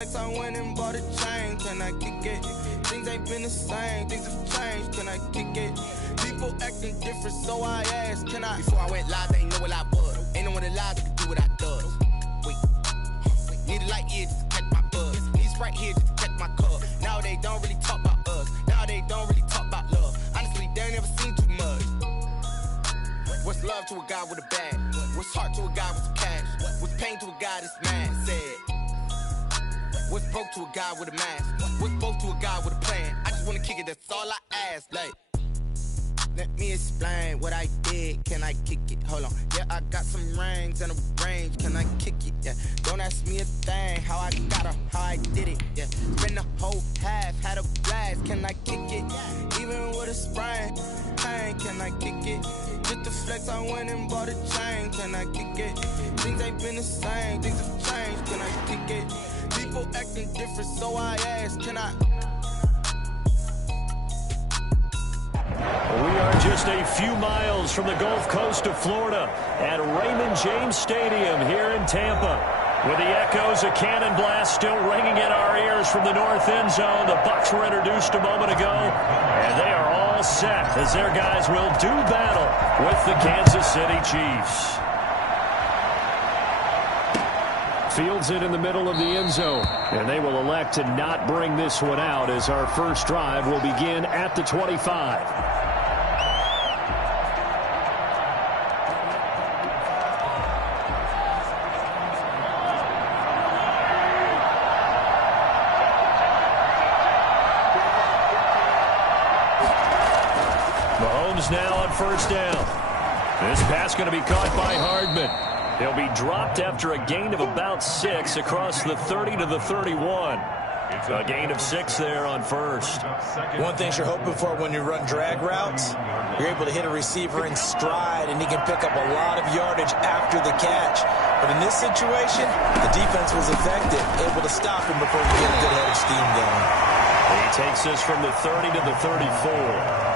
I went and bought a chain, can I kick it? Things ain't been the same, things have changed, can I kick it? People acting different, so I asked, can I? Before I went live, they ain't know what I was. Ain't no one alive that can do what I does. Wait, need a light here just to catch my buzz. Need Sprite here just to catch my cup. Now they don't really talk about us. Now they don't really talk about love. Honestly, they ain't never seen too much. What's love to a guy with a bag? What's heart to a guy with some cash? What's pain to a guy that's mad? Said. What's broke to a guy with a mask? What's both to a guy with a plan? I just wanna kick it, that's all I ask. Like, let me explain what I did. Can I kick it? Hold on. Yeah, I got some rings and a range. Can I kick it? Yeah. Don't ask me a thing. How I got her, how I did it. Yeah. Spend the whole half, had a blast. Can I kick it? Even with a sprain. Pain, can I kick it? Just the flex, I went and bought a chain. Can I kick it? Things ain't been the same. Things have changed. Can I kick it? People acting different, so I asked, can I? We are just a few miles from the Gulf Coast of Florida at Raymond James Stadium here in Tampa. With the echoes of cannon blast still ringing in our ears from the north end zone, the Bucs were introduced a moment ago, and they are all set as their guys will do battle with the Kansas City Chiefs. Fields it in the middle of the end zone, and they will elect to not bring this one out as our first drive will begin at the 25. Mahomes now on first down. This pass going to be caught by Hardman. He'll be dropped after a gain of about 6 across the 30 to the 31. A gain of 6 there on first. One thing you're hoping for when you run drag routes, you're able to hit a receiver in stride, and he can pick up a lot of yardage after the catch. But in this situation, the defense was effective, able to stop him before he get a good head of steam going. He takes this from the 30 to the 34.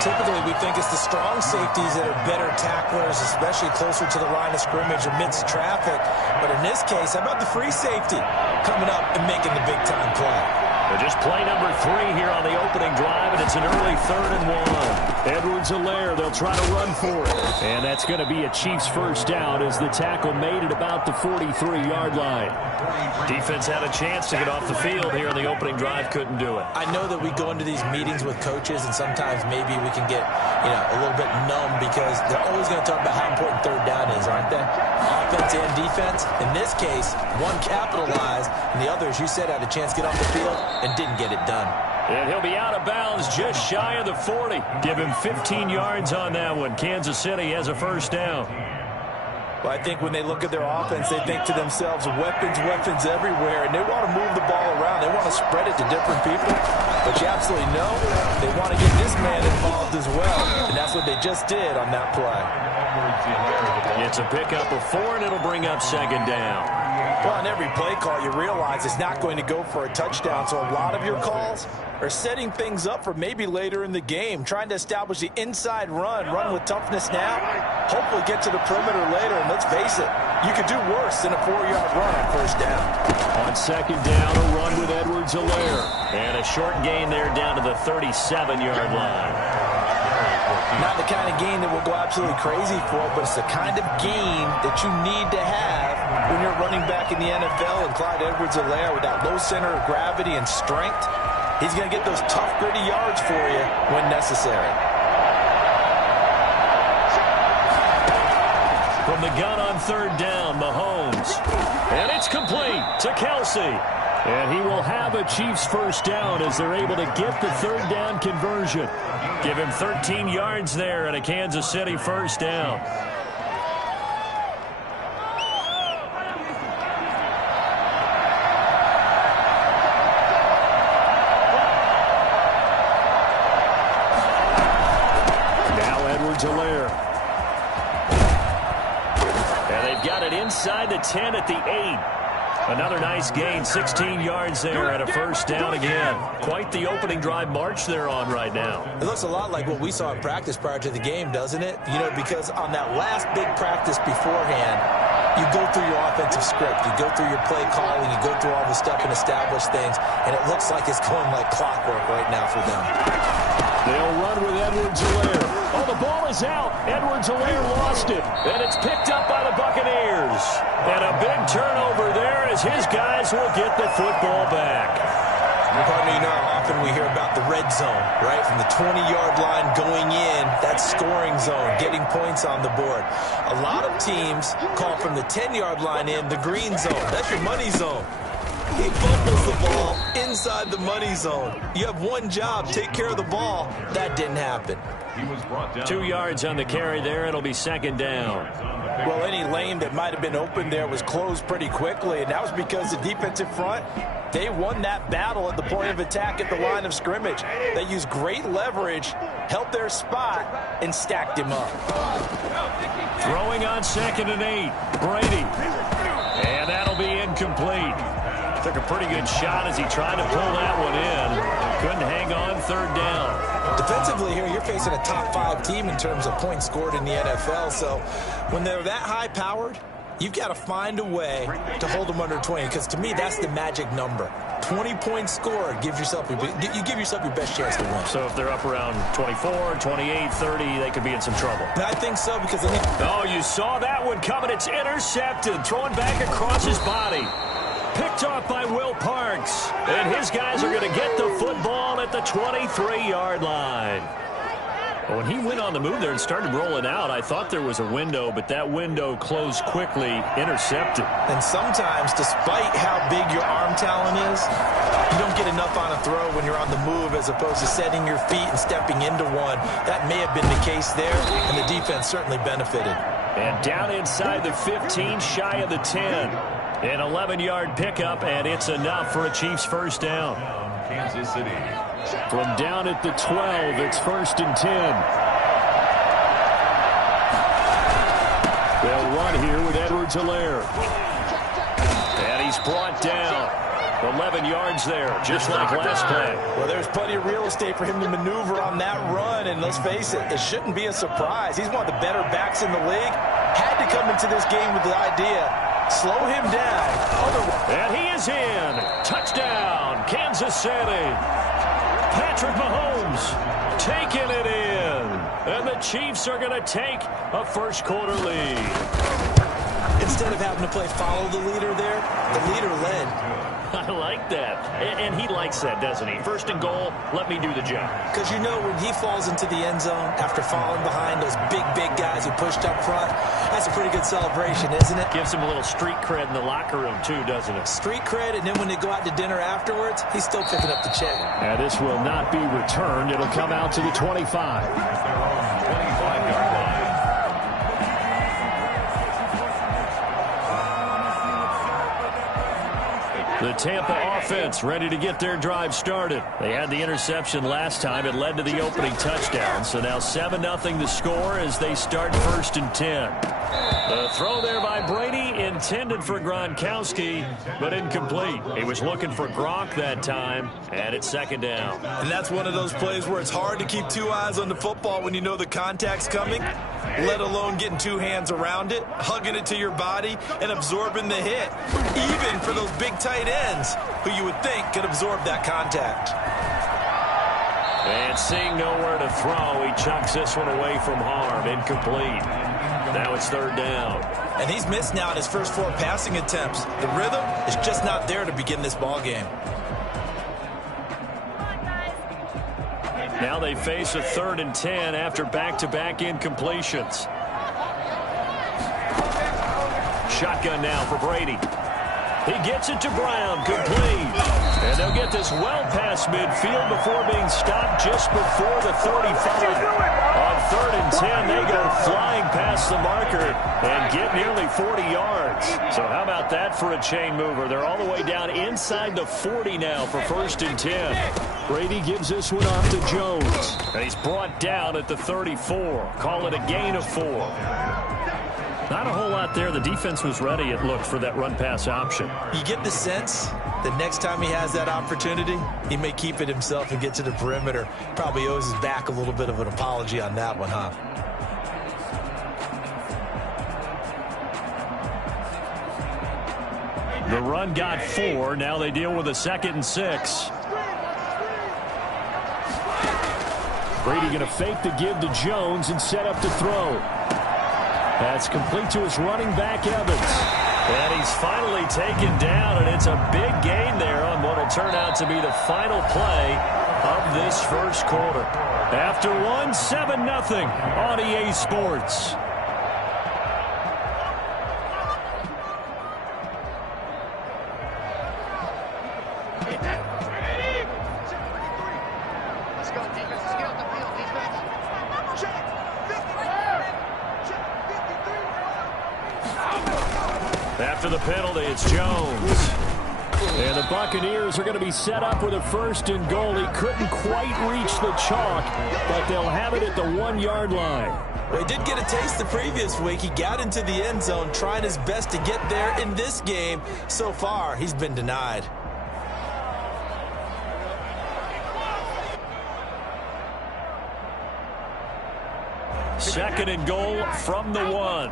Typically, we think it's the strong safeties that are better tacklers, especially closer to the line of scrimmage amidst traffic. But in this case, how about the free safety coming up and making the big-time play? They're just play number 3 here on the opening drive, and it's an early 3rd and 1. Edwards-Helaire, they'll try to run for it. And that's going to be a Chiefs first down as the tackle made it about the 43-yard line. Defense had a chance to get off the field here in the opening drive, couldn't do it. I know that we go into these meetings with coaches, and sometimes maybe we can get, a little bit numb because they're always going to talk about how important third down is, aren't they? Offense and defense. In this case, one capitalized, and the other, as you said, had a chance to get off the field and didn't get it done. And he'll be out of bounds just shy of the 40. Give him 15 yards on that one. Kansas City has a first down. Well, I think when they look at their offense, they think to themselves, weapons, weapons everywhere, and they want to move the ball around. They want to spread it to different people. But you absolutely know they want to get this man involved as well, and that's what they just did on that play. It's a pickup of 4, and it'll bring up second down. Well, on every play call, you realize it's not going to go for a touchdown, so a lot of your calls are setting things up for maybe later in the game, trying to establish the inside run with toughness now, hopefully get to the perimeter later, and let's face it, you could do worse than a 4-yard run on first down. On second down, a run with Edwards-Helaire. And a short gain there down to the 37-yard line. Not the kind of gain that will go absolutely crazy for, but it's the kind of gain that you need to have when you're running back in the NFL. And Clyde Edwards-Helaire, with that low center of gravity and strength, he's going to get those tough, gritty yards for you when necessary. From the gun on third down, Mahomes. And it's complete to Kelsey. And he will have a Chiefs first down as they're able to get the third down conversion. Give him 13 yards there and a Kansas City first down. Now Edwards-Helaire. And they've got it inside the 10 at the 8. Another nice gain, 16 yards there and a first down again. Quite the opening drive march they're on right now. It looks a lot like what we saw in practice prior to the game, doesn't it? Because on that last big practice beforehand, You go through your offensive script. You go through your play calling. You go through all the stuff and establish things, and it looks like it's going like clockwork right now for them. They'll run with Edwards-Helaire. Oh, the ball is out. Edwards-Helaire lost it, and it's picked up by the Buccaneers. And a big turnover there as his guys will get the football back. Partner, you know how often we hear about the red zone, right? From the 20-yard line going in, that scoring zone, getting points on the board. A lot of teams call from the 10-yard line in the green zone. That's your money zone. He fumbles the ball inside the money zone. You have one job, take care of the ball. That didn't happen. 2 yards on the carry there. It'll be second down. Well, any lane that might have been open there was closed pretty quickly, and that was because the defensive front, they won that battle at the point of attack at the line of scrimmage. They used great leverage, held their spot, and stacked him up. Throwing on 2nd and 8. Brady. And that'll be incomplete. Took a pretty good shot as he tried to pull that one in. Couldn't hang on 3rd down. Defensively here, you're facing a top 5 team in terms of points scored in the NFL. So when they're that high-powered, you've got to find a way to hold them under 20, because to me, that's the magic number. 20 points scored, you give yourself your best chance to win. So if they're up around 24, 28, 30, they could be in some trouble. I think so, because oh, you saw that one coming. It's intercepted, thrown back across his body. Picked off by Will Parks. And his guys are going to get the football at the 23-yard line. When he went on the move there and started rolling out, I thought there was a window, but that window closed quickly, intercepted. And sometimes, despite how big your arm talent is, you don't get enough on a throw when you're on the move as opposed to setting your feet and stepping into one. That may have been the case there, and the defense certainly benefited. And down inside the 15, shy of the 10. An 11-yard pickup, and it's enough for a Chiefs first down. Kansas City. From down at the 12, it's 1st and 10. They'll run here with Edwards-Helaire. And he's brought down. 11 yards there, just like last play. Well, there's plenty of real estate for him to maneuver on that run, and let's face it, it shouldn't be a surprise. He's one of the better backs in the league. Had to come into this game with the idea, slow him down. And he is in. Touchdown, Kansas City. Patrick Mahomes taking it in. And the Chiefs are going to take a first-quarter lead. Instead of having to play follow the leader there, the leader led. I like that. And he likes that, doesn't he? 1st and goal, let me do the job. Because you know when he falls into the end zone after falling behind those big guys who pushed up front, that's a pretty good celebration, isn't it? Gives him a little street cred in the locker room, too, doesn't it? Street cred, and then when they go out to dinner afterwards, he's still picking up the check. And this will not be returned. It'll come out to the 25. 25-yard line. The Tampa offense ready to get their drive started. They had the interception last time. It led to the opening touchdown. So now 7-0 the score as they start 1st and 10. The throw there by Brady intended for Gronkowski, but incomplete. He was looking for Gronk that time, and it's 2nd down. And that's one of those plays where it's hard to keep 2 eyes on the football when you know the contact's coming, let alone getting 2 hands around it, hugging it to your body, and absorbing the hit. Even for those big tight ends who you would think could absorb that contact. And seeing nowhere to throw, he chucks this one away from harm. Incomplete. Now it's 3rd down. And he's missed now in his first 4 passing attempts. The rhythm is just not there to begin this ball game. Now they face a 3rd and 10 after back-to-back incompletions. Shotgun now for Brady. He gets it to Brown, complete. And they'll get this well past midfield before being stopped just before the 35. On 3rd and 10, they go flying past the marker and get nearly 40 yards. So how about that for a chain mover? They're all the way down inside the 40 now for 1st and 10. Brady gives this one off to Jones. And he's brought down at the 34. Call it a gain of 4. Not a whole lot there. The defense was ready, it looked, for that run-pass option. You get the sense that next time he has that opportunity, he may keep it himself and get to the perimeter. Probably owes his back a little bit of an apology on that one, huh? The run got 4. Now they deal with a 2nd and 6. Brady going to fake the give to Jones and set up to throw. That's complete to his running back, Evans. And he's finally taken down, and it's a big gain there on what will turn out to be the final play of this first quarter. After one, 7-0 on EA Sports. After the penalty, it's Jones. And the Buccaneers are going to be set up with a 1st and goal. He couldn't quite reach the chalk, but they'll have it at the 1-yard line. Well, he did get a taste the previous week. He got into the end zone, trying his best to get there in this game. So far, he's been denied. Second and goal from the 1.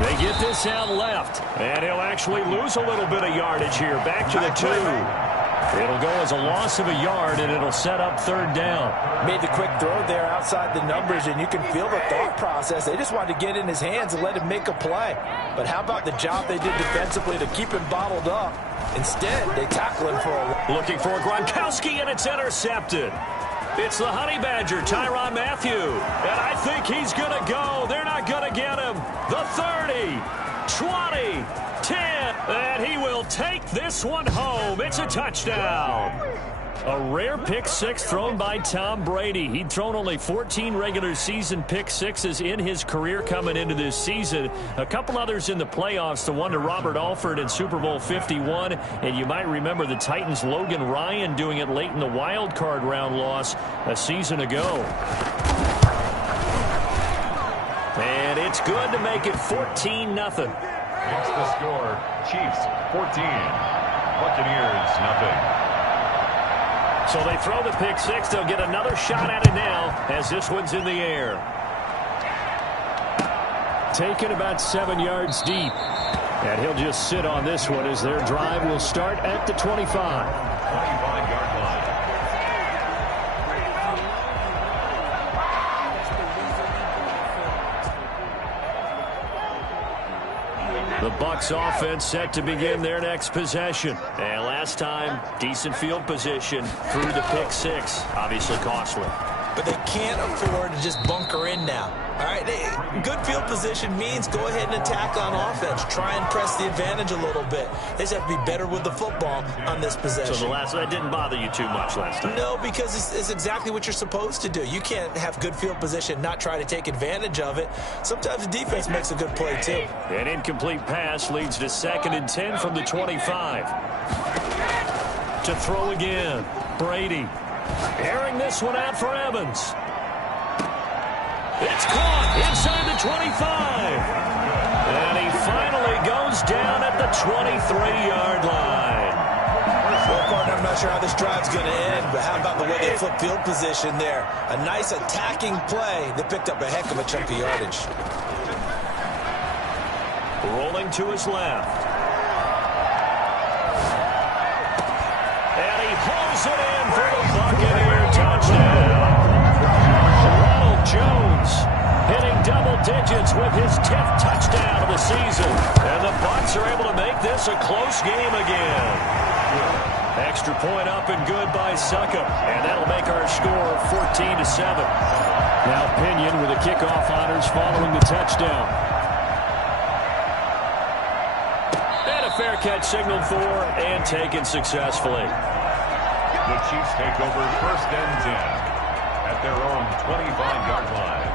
They get this out left, and he'll actually lose a little bit of yardage here. Back to the 2. It'll go as a loss of a yard, and it'll set up 3rd down. Made the quick throw there outside the numbers, and you can feel the thought process. They just wanted to get in his hands and let him make a play. But how about the job they did defensively to keep him bottled up? Instead, they tackle him for a while. Looking for Gronkowski, and it's intercepted. It's the Honey Badger, Tyrann Mathieu. And I think he's going to go. They're not going to get him. The 30, 20, 10. And he will take this one home. It's a touchdown. A rare pick-6 thrown by Tom Brady. He'd thrown only 14 regular season pick-6s in his career coming into this season. A couple others in the playoffs, the one to Robert Alford in Super Bowl 51. And you might remember the Titans' Logan Ryan doing it late in the wild card round loss a season ago. And it's good to make it 14-0. Here's the score. Chiefs 14, Buccaneers 0. So they throw the pick-6. They'll get another shot at it now as this one's in the air. Taken about 7 yards deep. And he'll just sit on this one as their drive will start at the 25. 25-yard line. The Bucs offense set to begin their next possession. And last time, decent field position through the pick-6. Obviously costly. But they can't afford to just bunker in now. All right, good field position means go ahead and attack on offense. Try and press the advantage a little bit. They just have to be better with the football on this possession. So that didn't bother you too much last time? No, because it's exactly what you're supposed to do. You can't have good field position, not try to take advantage of it. Sometimes the defense makes a good play, too. An incomplete pass leads to 2nd and 10 from the 25. To throw again, Brady. Airing this one out for Evans. It's caught inside the 25. And he finally goes down at the 23-yard line. Well, partner, I'm not sure how this drive's going to end, but how about the way they flip field position there? A nice attacking play. They picked up a heck of a chunk of yardage. Rolling to his left. And he pulls it in for the Buccaneer touchdown. Ronald Jones hitting double digits with his 10th touchdown of the season. And the Bucs are able to make this a close game again. Extra point up and good by Succop. And that'll make our score 14-7. Now Pinion with the kickoff honors following the touchdown. And a fair catch signaled for and taken successfully. The Chiefs take over 1st and 10 at their own 25-yard line.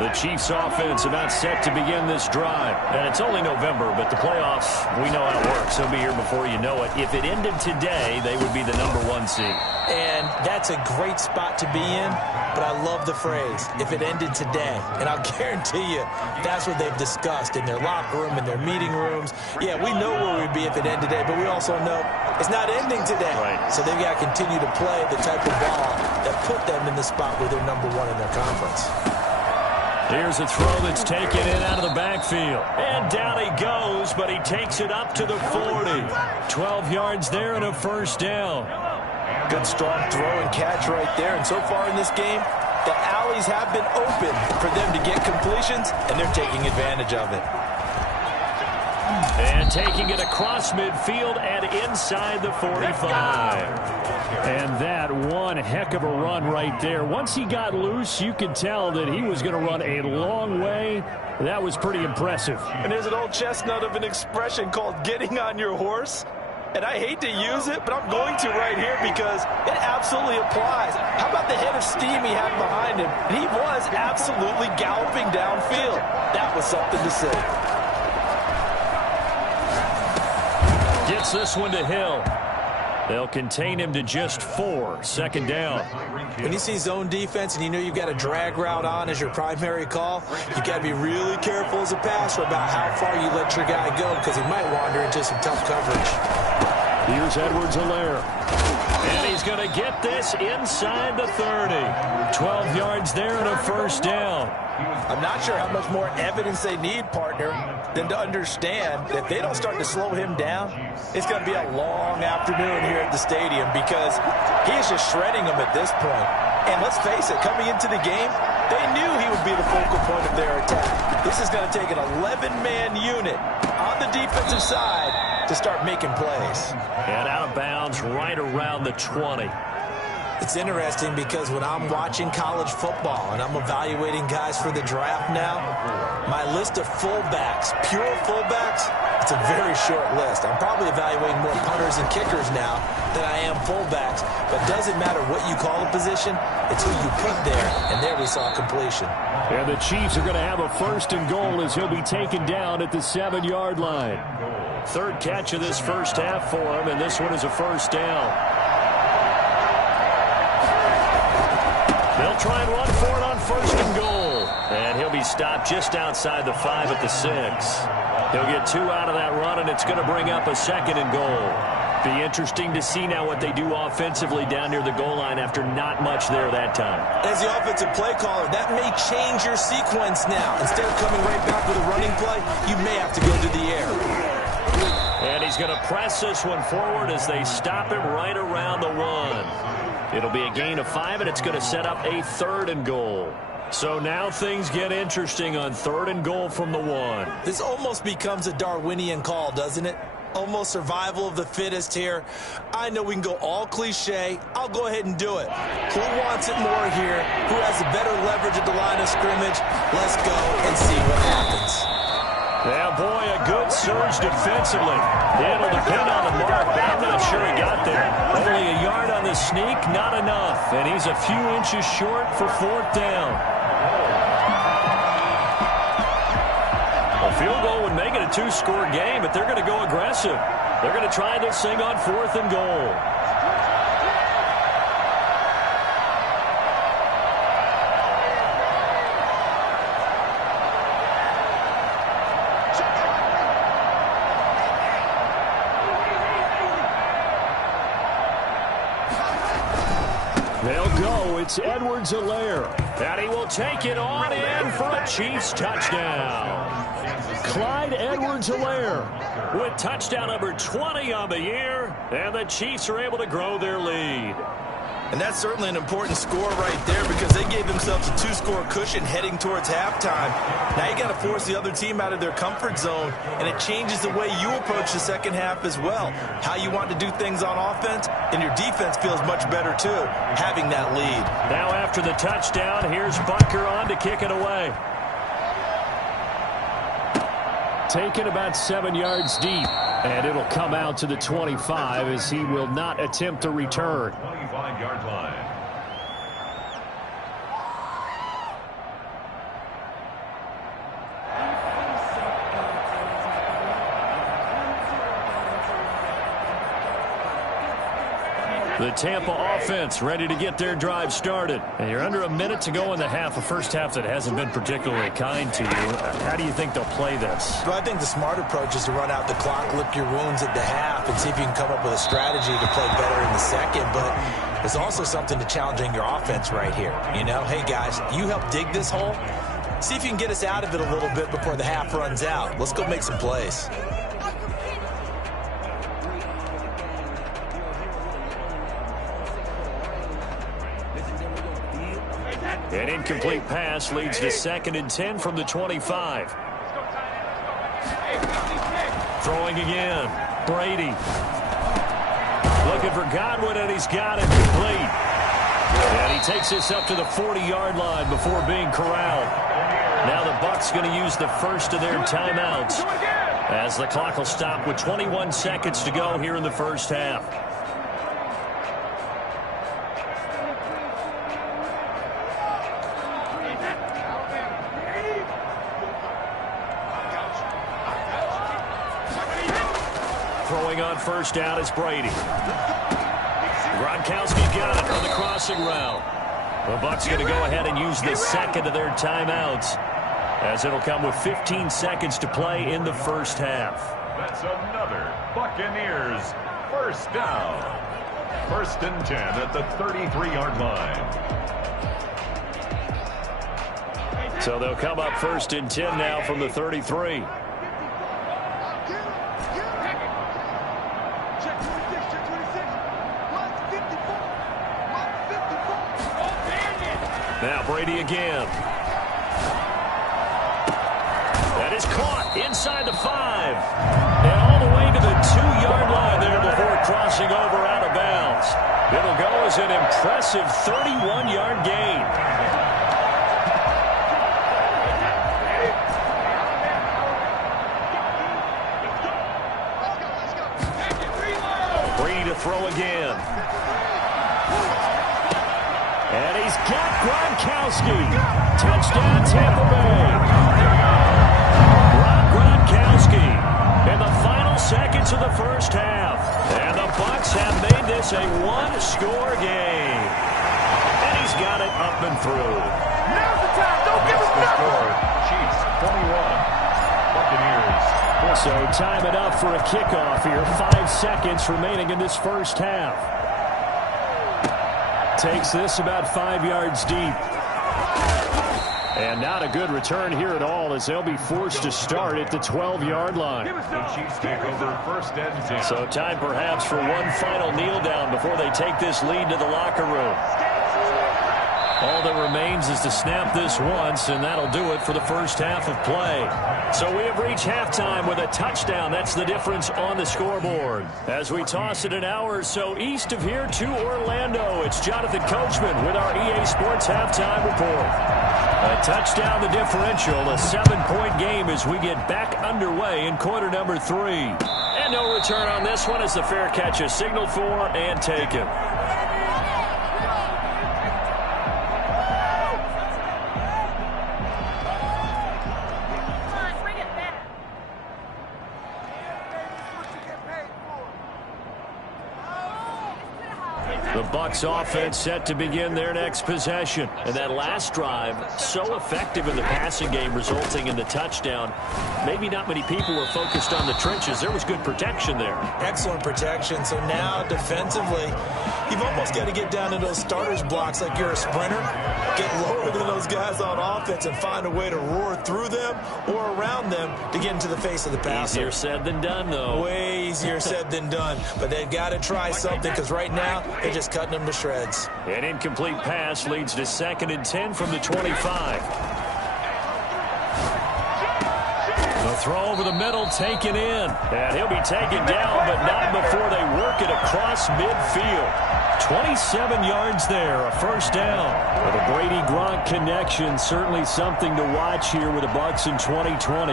The Chiefs offense about set to begin this drive. And it's only November, but the playoffs, we know how it works. They'll be here before you know it. If it ended today, they would be the #1 seed. And that's a great spot to be in, but I love the phrase, if it ended today. And I'll guarantee you, that's what they've discussed in their locker room, in their meeting rooms. Yeah, we know where we'd be if it ended today, but we also know it's not ending today. Right. So they've got to continue to play the type of ball that put them in the spot where they're #1 in their conference. Here's a throw that's taken in out of the backfield. And down he goes, but he takes it up to the 40. 12 yards there and a first down. Good strong throw and catch right there. And so far in this game, the alleys have been open for them to get completions, and they're taking advantage of it. And taking it across midfield and inside the 45. And that one heck of a run right there. Once he got loose, you could tell that he was going to run a long way. That was pretty impressive. And there's an old chestnut of an expression called getting on your horse. And I hate to use it, but I'm going to right here because it absolutely applies. How about the head of steam he had behind him? And he was absolutely galloping downfield. That was something to see. Gets this one to Hill. They'll contain him to just 4. Second down. When you see zone defense and you know you've got a drag route on as your primary call, you've got to be really careful as a passer about how far you let your guy go because he might wander into some tough coverage. Here's Edwards-Helaire. And he's going to get this inside the 30. 12 yards there and a first down. I'm not sure how much more evidence they need, partner, than to understand that if they don't start to slow him down, it's going to be a long afternoon here at the stadium because he is just shredding them at this point. And let's face it, coming into the game, they knew he would be the focal point of their attack. This is going to take an 11-man unit on the defensive side to start making plays. And out of bounds right around the 20. It's interesting because when I'm watching college football and I'm evaluating guys for the draft now, my list of fullbacks, pure fullbacks, it's a very short list. I'm probably evaluating more punters and kickers now than I am fullbacks, but it doesn't matter what you call a position, it's who you put there, and there we saw completion. And the Chiefs are going to have a first and goal as he'll be taken down at the 7-yard line. Third catch of this first half for him, and this one is a first down. They'll try and run for it on first and goal. And he'll be stopped just outside the 5 at the 6. He'll get 2 out of that run, and it's going to bring up a second and goal. Be interesting to see now what they do offensively down near the goal line after not much there that time. As the offensive play caller, that may change your sequence now. Instead of coming right back with a running play, you may have to go to the air. And he's going to press this one forward as they stop him right around the 1. It'll be a gain of 5, and it's going to set up a 3rd and goal. So now things get interesting on 3rd and goal from the 1. This almost becomes a Darwinian call, doesn't it? Almost survival of the fittest here. I know we can go all cliche. I'll go ahead and do it. Who wants it more here? Who has a better leverage at the line of scrimmage? Let's go and see what happens. Yeah, boy, a good surge defensively. It'll depend on the mark, but I'm not sure he got there. Only a yard on the sneak, not enough. And he's a few inches short for 4th down. A field goal would make it a 2-score game, but they're going to go aggressive. They're going to try this thing on 4th and goal. It's Edwards-Helaire, and he will take it on in for a Chiefs touchdown. Clyde Edwards-Helaire with touchdown number 20 on the year, and the Chiefs are able to grow their lead. And that's certainly an important score right there because they gave themselves a 2-score cushion heading towards halftime. Now you got to force the other team out of their comfort zone, and it changes the way you approach the second half as well. How you want to do things on offense, and your defense feels much better too, having that lead. Now after the touchdown, here's Butker on to kick it away. Taken about 7 yards deep, and it'll come out to the 25 as he will not attempt to return. 25-yard line. The Tampa offense ready to get their drive started. And you're under a minute to go in the half, a first half that hasn't been particularly kind to you. How do you think they'll play this? Well, I think the smart approach is to run out the clock, lick your wounds at the half, and see if you can come up with a strategy to play better in the second. But there's also something to challenging your offense right here. You know, hey, guys, you help dig this hole. See if you can get us out of it a little bit before the half runs out. Let's go make some plays. An incomplete pass leads to 2nd and 10 from the 25. Throwing again. Brady. Looking for Godwin, and he's got it complete. And he takes this up to the 40-yard line before being corralled. Now the Bucs going to use the first of their timeouts as the clock will stop with 21 seconds to go here in the first half. Throwing on first down is Brady. Gronkowski got it on the crossing route. The Bucs going to go ahead and use the second of their timeouts, as it'll come with 15 seconds to play in the first half. That's another Buccaneers first down. 1st and 10 at the 33-yard line. So they'll come up 1st and 10 now from the 33. Now Brady again. That is caught inside the 5. And all the way to the 2-yard line there before crossing over out of bounds. It'll go as an impressive 31-yard gain. Brady to throw again. And he's got Gronkowski. Touchdown, Tampa Bay. Gronkowski in the final seconds of the first half. And the Bucs have made this a one-score game. And he's got it up and through. Now's the time. Don't give us nothing. Chiefs 21. Buccaneers. So time it up for a kickoff here. 5 seconds remaining in this first half. Takes this about 5 yards deep. And not a good return here at all, as they'll be forced to start at the 12-yard line. The Chiefs take over 1st and 10. So time perhaps for one final kneel down before they take this lead to the locker room. All that remains is to snap this once, and that'll do it for the first half of play. So we have reached halftime with a touchdown. That's the difference on the scoreboard. As we toss it an hour or so east of here to Orlando, it's Jonathan Coachman with our EA Sports Halftime Report. A touchdown, the differential, a 7-point game as we get back underway in quarter number 3. And no return on this one as the fair catch is signaled for and taken. The Bucs offense set to begin their next possession. And that last drive, so effective in the passing game, resulting in the touchdown. Maybe not many people were focused on the trenches. There was good protection there. Excellent protection. So now defensively, you've almost got to get down to those starters blocks like you're a sprinter. Get lower than those guys on offense and find a way to roar through them or around them to get into the face of the passer. Easier said than done, though. Way easier said than done. But they've got to try something, because right now they're just cutting them to shreds. An incomplete pass leads to 2nd and 10 from the 25. The throw over the middle, taken in. And he'll be taken down, but not before they work it across midfield. 27 yards there, a first down. With a Brady-Gronk connection, certainly something to watch here with the Bucs in 2020.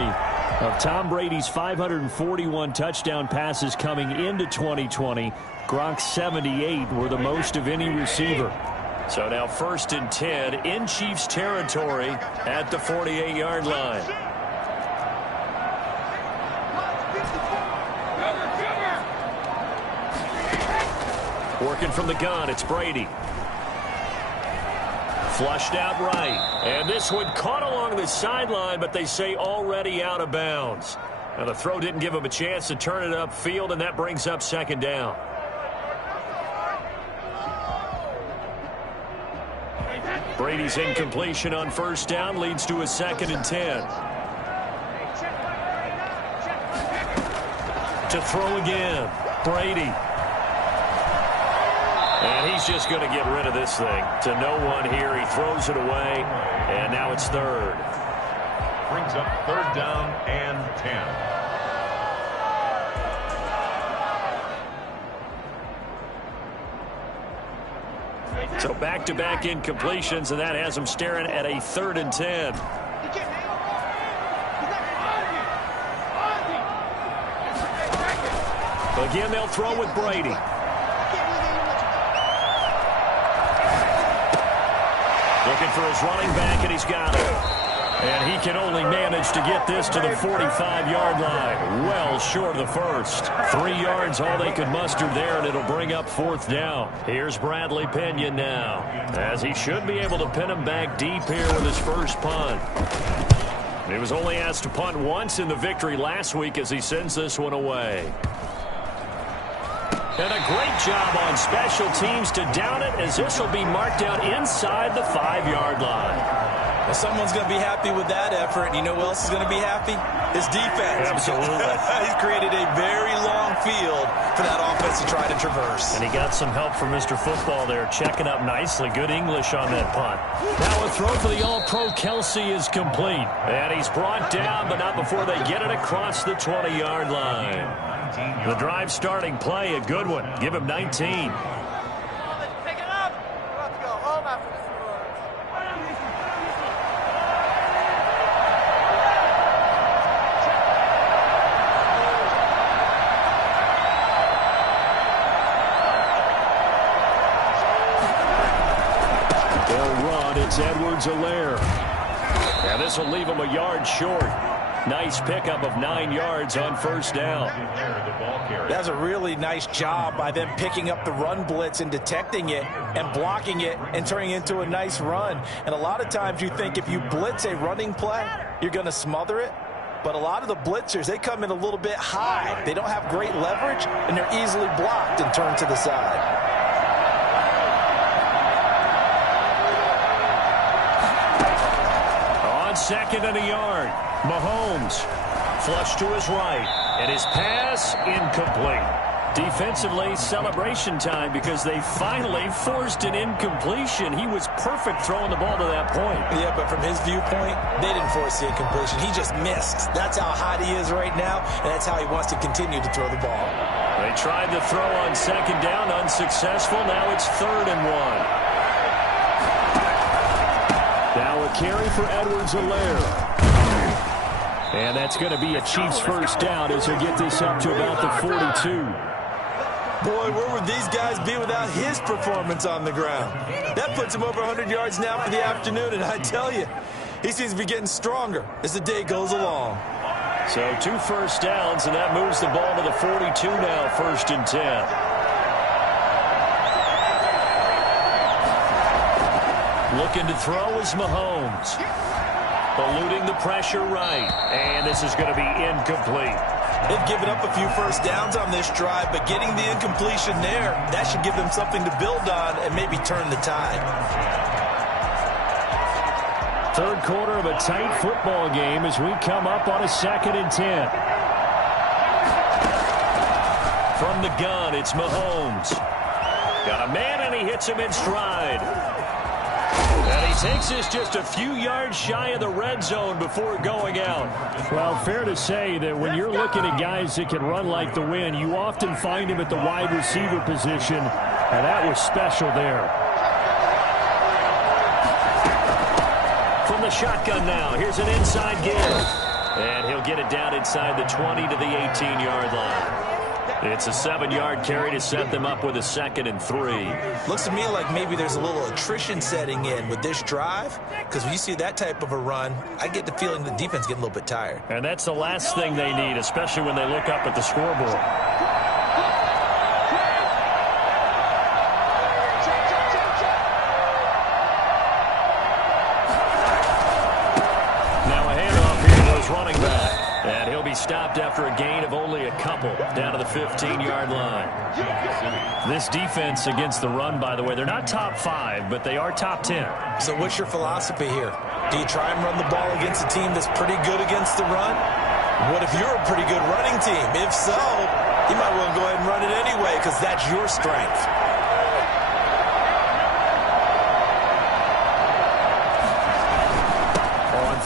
Of Tom Brady's 541 touchdown passes coming into 2020, Gronk's 78 were the most of any receiver. So now 1st and 10 in Chiefs territory at the 48-yard line. Working from the gun, it's Brady. Flushed out right. And this one caught along the sideline, but they say already out of bounds. Now the throw didn't give him a chance to turn it upfield, and that brings up second down. Brady's incompletion on first down leads to a 2nd and 10. To throw again, Brady. And he's just going to get rid of this thing. To no one here. He throws it away, and now it's 3rd. Brings up 3rd down and 10. So back-to-back incompletions, and that has him staring at a 3rd and 10. Again, they'll throw with Brady. Looking for his running back, and he's got it. And he can only manage to get this to the 45-yard line. Well short of the first. 3 yards, all they could muster there, and it'll bring up 4th down. Here's Bradley Pinion now, as he should be able to pin him back deep here with his first punt. He was only asked to punt once in the victory last week as he sends this one away. And a great job on special teams to down it, as this will be marked out inside the 5-yard line. Well, someone's going to be happy with that effort. And you know who else is going to be happy? His defense. Absolutely. He's created a very long field for that offense to try to traverse. And he got some help from Mr. Football there, checking up nicely. Good English on that punt. Now a throw for the All-Pro Kelsey is complete. And he's brought down, but not before they get it across the 20-yard line. The drive starting play, a good one. Give him 19. They'll run. It's Edwards-Helaire. And this will leave him a yard short. Nice pickup of 9 yards on first down. That's a really nice job by them picking up the run blitz and detecting it and blocking it and turning it into a nice run. And a lot of times you think if you blitz a running play, you're going to smother it. But a lot of the blitzers, they come in a little bit high. They don't have great leverage, and they're easily blocked and turned to the side. On 2nd and a yard, Mahomes flush to his right, and his pass incomplete. Defensively, celebration time because they finally forced an incompletion. He was perfect throwing the ball to that point. Yeah, but from his viewpoint, they didn't force the incompletion. He just missed. That's how hot he is right now, and that's how he wants to continue to throw the ball. They tried to throw on 2nd down, unsuccessful. Now it's 3rd and 1. Now a carry for Edwards-Helaire. And that's going to be a Chiefs first down as he'll get this up to about the 42. Boy, where would these guys be without his performance on the ground? That puts him over 100 yards now for the afternoon, and I tell you, he seems to be getting stronger as the day goes along. So 2 first downs, and that moves the ball to the 42 now, 1st and 10. Looking to throw is Mahomes. Eluding the pressure right. And this is going to be incomplete. They've given up a few first downs on this drive, but getting the incompletion there, that should give them something to build on and maybe turn the tide. 3rd quarter of a tight football game as we come up on a 2nd and 10. From the gun, it's Mahomes. Got a man, and he hits him in stride. And he takes this just a few yards shy of the red zone before going out. Well, fair to say that when you're looking at guys that can run like the wind, you often find him at the wide receiver position, and that was special there. From the shotgun now, here's an inside give. And he'll get it down inside the 20 to the 18-yard line. It's a 7-yard carry to set them up with a 2nd and 3. Looks to me like maybe there's a little attrition setting in with this drive, because when you see that type of a run, I get the feeling the defense getting a little bit tired. And that's the last thing they need, especially when they look up at the scoreboard. be stopped after a gain of only a couple down to the 15-yard line. This defense against the run, by the way, they're not top 5, but they are top 10. So what's your philosophy here? Do you try and run the ball against a team that's pretty good against the run? What if you're a pretty good running team? If so, you might want to go ahead and run it anyway because that's your strength.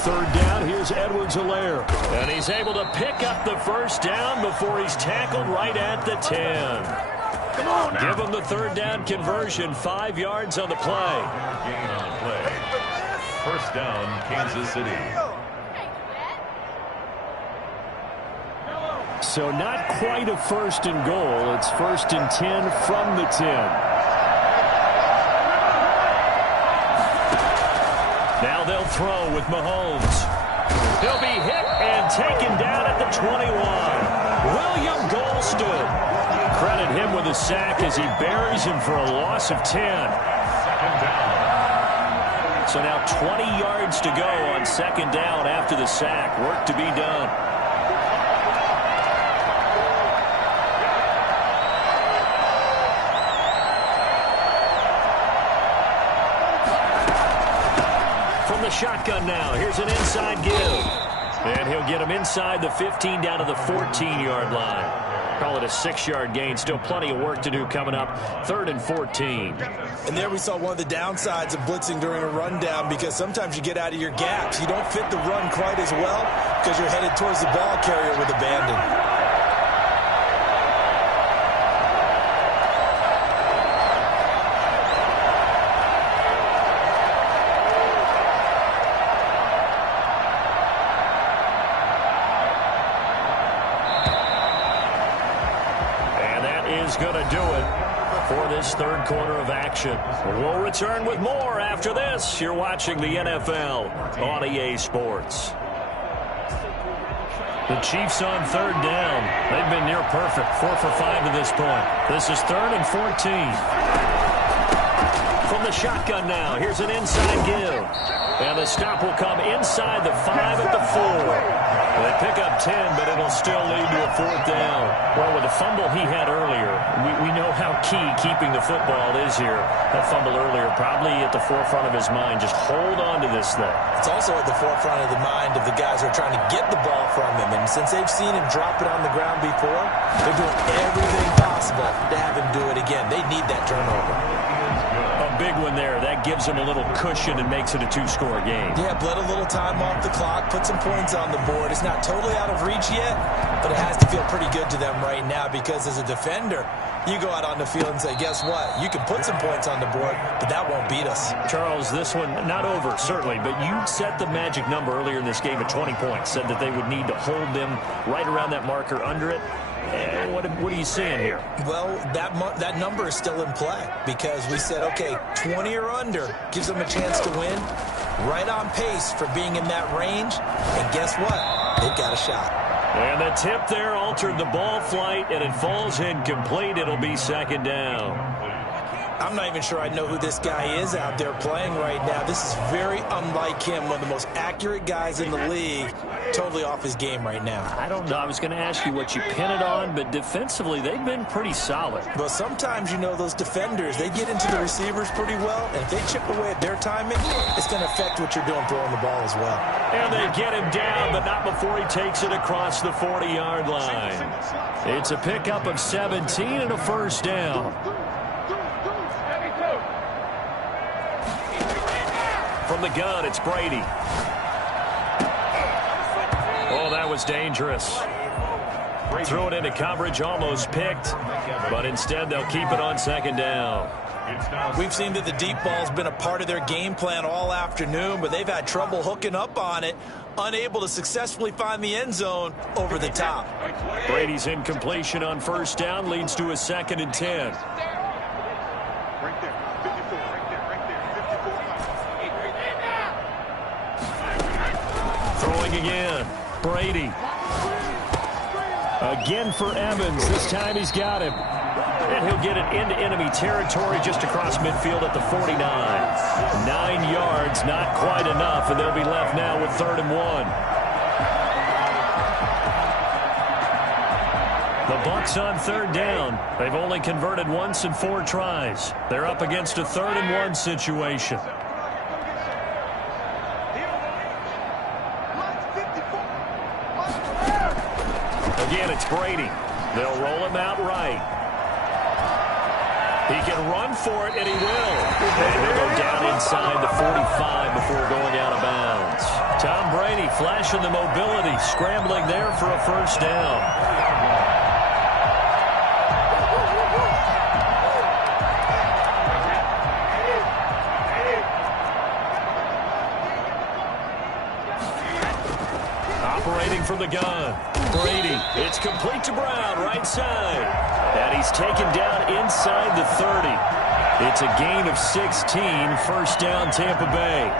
Third down, here's Edwards-Helaire. And he's able to pick up the first down before he's tackled right at the 10. Come on now. Give him the third down conversion, 5 yards on the play. Gain on the play. First down, Kansas City. So not quite a first and goal. It's first and 10 from the 10. Now they'll throw with Mahomes. He'll be hit and taken down at the 21. William Golston. Credit him with a sack as he buries him for a loss of 10. Second down. So now 20 yards to go on second down after the sack. Work to be done. The shotgun now. Here's an inside give. And he'll get him inside the 15 down to the 14-yard line. Call it a 6-yard gain. Still plenty of work to do coming up. 3rd and 14. And there we saw one of the downsides of blitzing during a rundown because sometimes you get out of your gaps. You don't fit the run quite as well because you're headed towards the ball carrier with abandon. Going to do it for this third quarter of action. We'll return with more after this. You're watching the NFL on EA Sports. The Chiefs on third down. They've been near perfect, 4 for 5 to this point. This is 3rd and 14. From the shotgun now, here's an inside give. And the stop will come inside the 5 at the 4. They pick up 10, but it'll still lead to a 4th down. Well, with the fumble he had earlier, we know how key keeping the football is here. That fumble earlier probably at the forefront of his mind. Just hold on to this thing. It's also at the forefront of the mind of the guys who are trying to get the ball from him. And since they've seen him drop it on the ground before, they're doing everything possible to have him do it again. They need that turnover. A big one there. That gives them a little cushion and makes it a 2-score game. Yeah, bled a little time off the clock, put some points on the board. It's not totally out of reach yet, but it has to feel pretty good to them right now because as a defender, you go out on the field and say, guess what? You can put some points on the board, but that won't beat us. Charles, this one, not over, certainly, but you set the magic number earlier in this game at 20 points, said that they would need to hold them right around that marker under it. What are you seeing here? Well, that number is still in play because we said, okay, 20 or under gives them a chance to win. Right on pace for being in that range. And guess what? They've got a shot. And the tip there altered the ball flight, and it falls incomplete. It'll be second down. I'm not even sure I know who this guy is out there playing right now. This is very unlike him, one of the most accurate guys in the league. Totally off his game right now. I don't know. I was going to ask you what you pin it on, but defensively, they've been pretty solid. Well, sometimes, you know, those defenders, they get into the receivers pretty well, and if they chip away at their timing, it's going to affect what you're doing throwing the ball as well. And they get him down, but not before he takes it across the 40-yard line. It's a pickup of 17 and a first down. From the gun, it's Brady. Oh, that was dangerous. Threw it into coverage, almost picked, but instead they'll keep it on second down. We've seen that the deep ball's been a part of their game plan all afternoon, but they've had trouble hooking up on it, unable to successfully find the end zone over the top. Brady's incompletion on first down leads to a 2nd and 10. Throwing again. Brady. Again for Evans. This time he's got him. And he'll get it into enemy territory just across midfield at the 49. 9 yards, not quite enough, and they'll be left now with 3rd and 1. The Bucs on third down. They've only converted once in 4 tries. They're up against a 3rd-and-1 situation. Again, it's Brady. They'll roll him out right. He can run for it, and he will. And he'll go down inside the 45 before going out of bounds. Tom Brady flashing the mobility, scrambling there for a first down. Operating from the gun. Brady. It's complete to Brown, right side. And he's taken down inside the 30. It's a gain of 16. First down, Tampa Bay.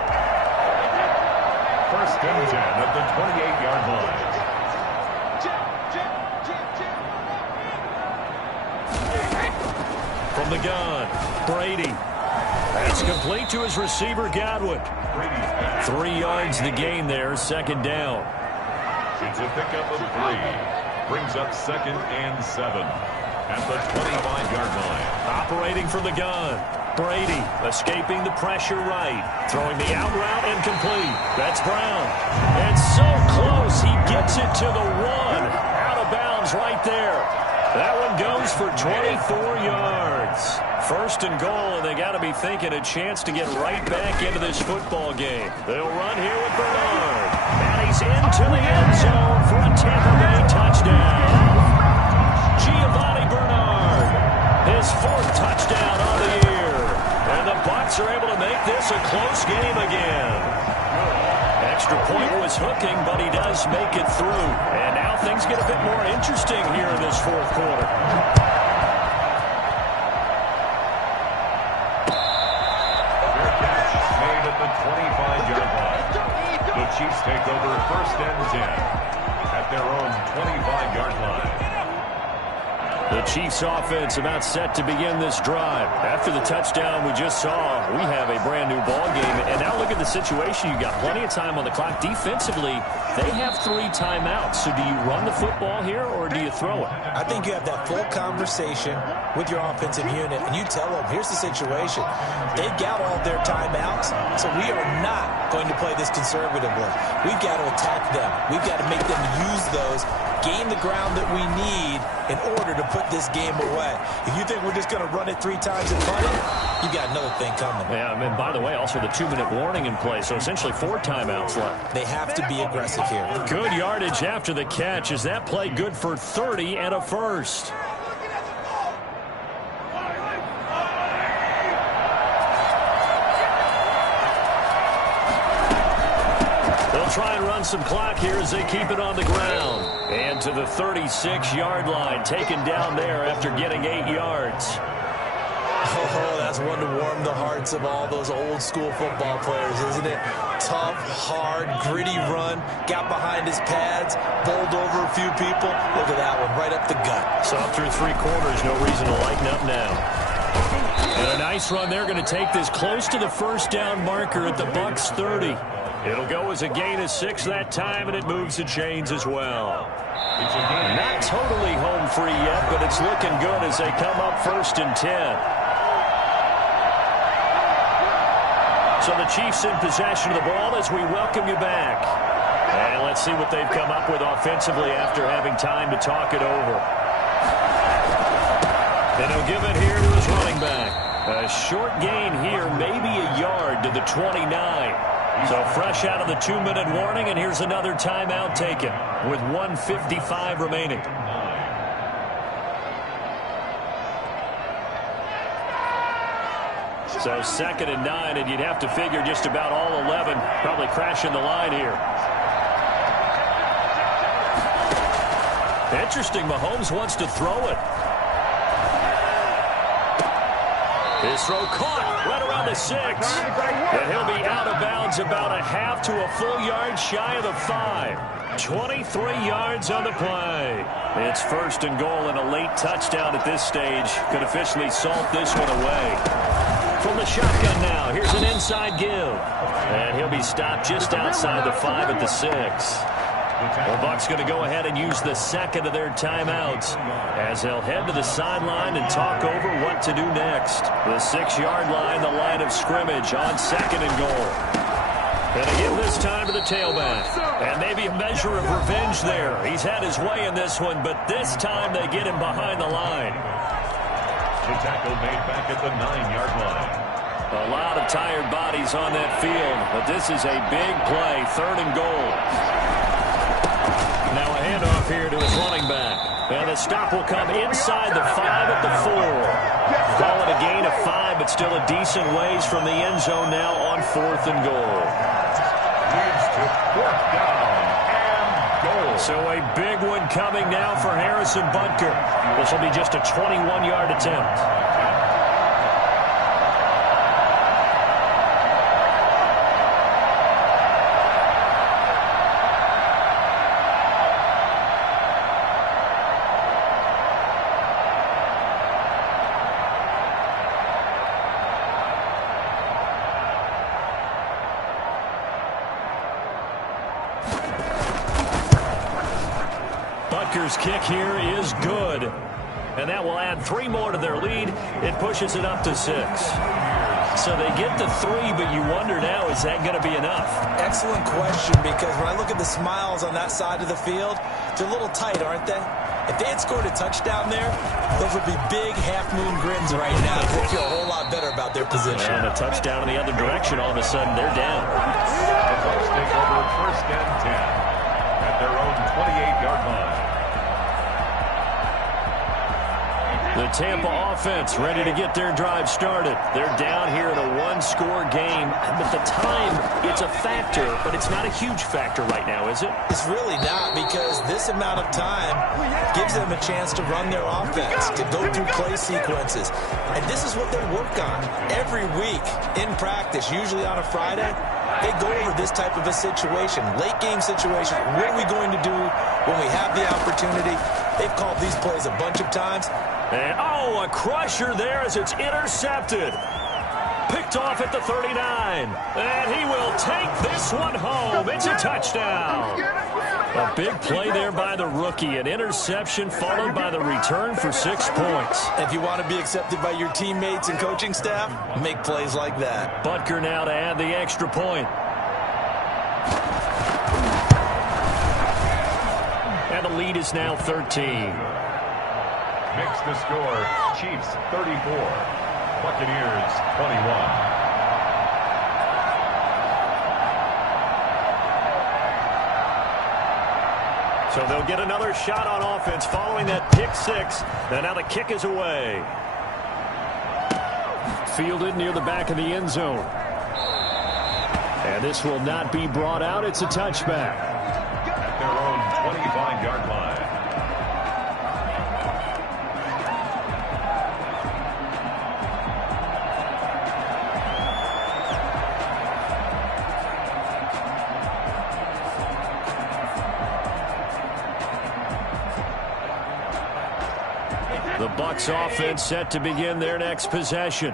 First and 10 at the 28-yard line. From the gun, Brady. It's complete to his receiver, Godwin. 3 yards the gain there, second down. It's a pickup of 3. Brings up 2nd and 7 at the 25-yard line. Operating from the gun. Brady escaping the pressure right. Throwing the out route incomplete. That's Brown. And so close. He gets it to the 1. Out of bounds right there. That one goes for 24 yards. First and goal, and they got to be thinking a chance to get right back into this football game. They'll run here with Bernard. And he's into the end zone for a Tampa Bay touchdown. Giovanni Bernard, his 4th touchdown on the year. And the Bucs are able to make this a close game again. Extra point was hooking, but he does make it through. And now things get a bit more interesting here in this 4th quarter. Made at the 25-yard line. The Chiefs take over first and 10 at their own 25-yard line. The Chiefs offense about set to begin this drive. After the touchdown we just saw, we have a brand new ball game. And now look at the situation. You got plenty of time on the clock. Defensively, they have 3 timeouts. So do you run the football here or do you throw it? I think you have that full conversation with your offensive unit, and you tell them, here's the situation. They've got all their timeouts, so we are not going to play this conservatively. We've got to attack them. We've got to make them use those, gain the ground that we need in order to put this game away. If you think we're just going to run it 3 times and punt it, you got another thing coming. Yeah, and by the way, also the 2-minute warning in play, so essentially 4 timeouts left. They have to be aggressive here. Good yardage after the catch. Is that play good for 30 and a first? Try and run some clock here as they keep it on the ground. And to the 36-yard line, taken down there after getting 8 yards. Oh, that's one to warm the hearts of all those old-school football players, isn't it? Tough, hard, gritty run, got behind his pads, bowled over a few people. Look at that one, right up the gut. So through 3 quarters, no reason to lighten up now. And a nice run. They're going to take this close to the first down marker at the Bucs 30. It'll go as a gain of 6 that time, and it moves the chains as well. Not totally home free yet, but it's looking good as they come up first and 10. So the Chiefs in possession of the ball as we welcome you back. And let's see what they've come up with offensively after having time to talk it over. And he'll give it here to his running back. A short gain here, maybe a yard to the 29. So fresh out of the 2-minute warning, and here's another timeout taken with 1:55 remaining. So 2nd and 9, and you'd have to figure just about all 11 probably crashing the line here. Interesting, Mahomes wants to throw it. His throw caught right around the 6. And he'll be out of bounds about a half to a full yard shy of the 5. 23 yards on the play. It's first and goal, and a late touchdown at this stage could officially salt this one away. From the shotgun now, here's an inside give. And he'll be stopped just outside the 5 at the 6. The Bucs going to go ahead and use the second of their timeouts as they'll head to the sideline and talk over what to do next. The 6-yard line, the line of scrimmage on 2nd and goal. Going to give this time to the tailback. And maybe a measure of revenge there. He's had his way in this one, but this time they get him behind the line. The tackle made back at the 9-yard line. A lot of tired bodies on that field, but this is a big play, 3rd and goal. Now a handoff here to his running back. And the stop will come inside the 5 at the 4. Call it a gain of 5, but still a decent ways from the end zone now on 4th and goal. Leads to 4th down and goal. So a big one coming now for Harrison Butker. This will be just a 21-yard attempt. Butker's kick here is good. And that will add 3 more to their lead. It pushes it up to 6. So they get the 3, but you wonder now, is that going to be enough? Excellent question, because when I look at the smiles on that side of the field, they're a little tight, aren't they? If they had scored a touchdown there, those would be big half-moon grins right now. They feel a whole lot better about their position. And a touchdown in the other direction, all of a sudden they're down. The Bucs take over 1st and 10 at their own 28-yard line. The Tampa offense ready to get their drive started. They're down here in a 1-score game. But the time, it's a factor, but it's not a huge factor right now, is it? It's really not, because this amount of time gives them a chance to run their offense, to go through play sequences. And this is what they work on every week in practice, usually on a Friday. They go over this type of a situation, late game situation. What are we going to do when we have the opportunity? They've called these plays a bunch of times. And, a crusher there as it's intercepted. Picked off at the 39. And he will take this one home. It's a touchdown. A big play there by the rookie. An interception followed by the return for 6 points. If you want to be accepted by your teammates and coaching staff, make plays like that. Butker now to add the extra point. And the lead is now 13. Makes the score, Chiefs 34, Buccaneers 21. So they'll get another shot on offense following that pick 6. And now the kick is away. Fielded near the back of the end zone. And this will not be brought out. It's a touchback. At their own 25-yard line. The Bucs offense set to begin their next possession.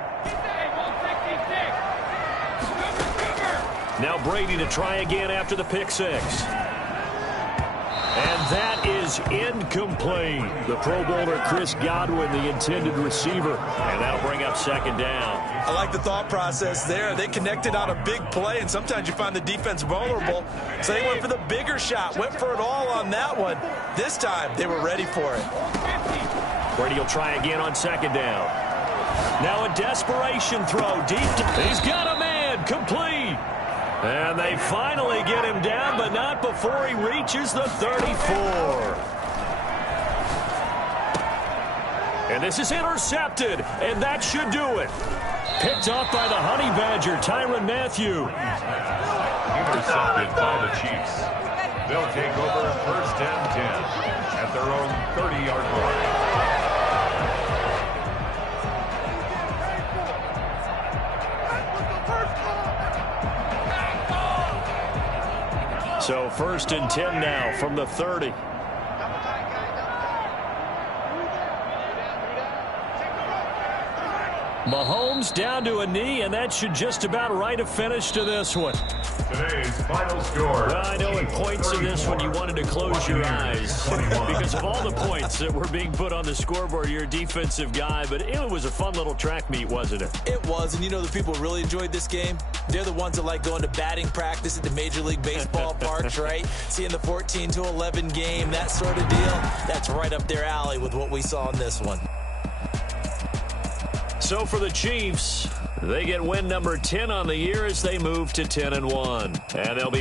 Now Brady to try again after the pick 6. And that is incomplete. The Pro Bowler Chris Godwin, the intended receiver. And that'll bring up 2nd down. I like the thought process there. They connected on a big play, and sometimes you find the defense vulnerable. So they went for the bigger shot, went for it all on that one. This time, they were ready for it. Brady will try again on 2nd down. Now a desperation throw deep. He's got a man, complete. And they finally get him down, but not before he reaches the 34. And this is intercepted, and that should do it. Picked off by the Honey Badger, Tyrann Mathieu. Intercepted by the Chiefs. They'll take over 1st and 10 at their own 30-yard line. So 1st and 10 now from the 30. Mahomes down to a knee, and that should just about write a finish to this one. Today's final score. Well, I know at points in this one you wanted to close your eyes because of all the points that were being put on the scoreboard. You're a defensive guy, but it was a fun little track meet, wasn't it? It was, and you know the people who really enjoyed this game? They're the ones that like going to batting practice at the Major League Baseball parks, right? Seeing the 14-11 game, that sort of deal. That's right up their alley with what we saw in this one. So for the Chiefs, they get win number 10 on the year as they move to 10-1. And they'll be